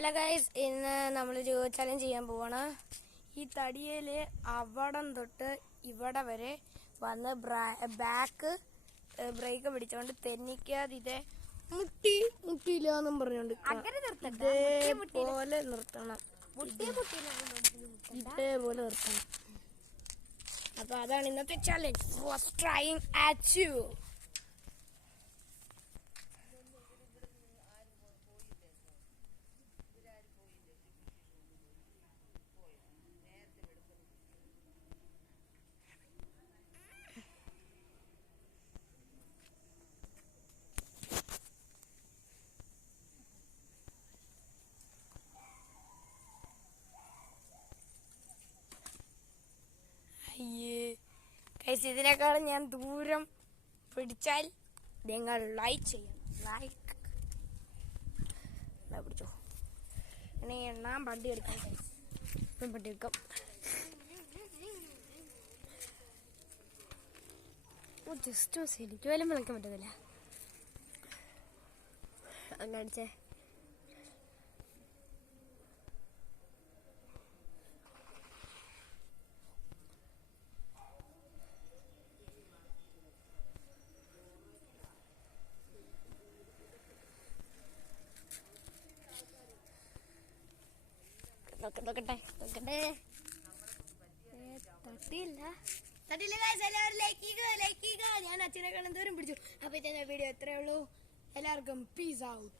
Hello guys, ഇന്ന് നമ്മളൊരു challenge ചെയ്യാൻ പോവാണ്. ഈ തടിയിൽ അവിടം തൊട്ട് ഇവിടെ വരെ വന്ന് ബാക്ക് ബ്രേക്ക് പിടിച്ചോണ്ട് തെന്നിക്കാതെ മുട്ടിയില്ല എന്നും പറഞ്ഞോണ്ട് ഇതേപോലെ നിർത്തണം. ഇതേപോലെ നിർത്തണം. അപ്പൊ അതാണ് ഇന്നത്തെ challenge. Was trying at you. ഇതിനേക്കാളും ഞാൻ ദൂരം പിടിച്ചാൽ നിങ്ങൾ ലൈക്ക് ചെയ്യണം. ലൈക്ക് പിടിച്ചോ. ഇനി എണ്ണാൻ വണ്ടി എടുക്കാം. വണ്ടി എടുക്കാം. ജസ്റ്റ് എനിക്ക് വല്ലതും വിളിക്കാൻ പറ്റുന്നില്ല. അങ്ങനെ അടിച്ചേ. നോക്കട്ടെ തട്ടിയില്ല. എല്ലാവരും ലൈക്ക് ചെയ്യുക. ഞാൻ അച്ഛനെ കാണാൻ ദൂരം പിടിച്ചു. അപ്പൊ ഇതേ വീഡിയോ എത്രയേ ഉള്ളൂ. എല്ലാവർക്കും പീസ് ഔട്ട്.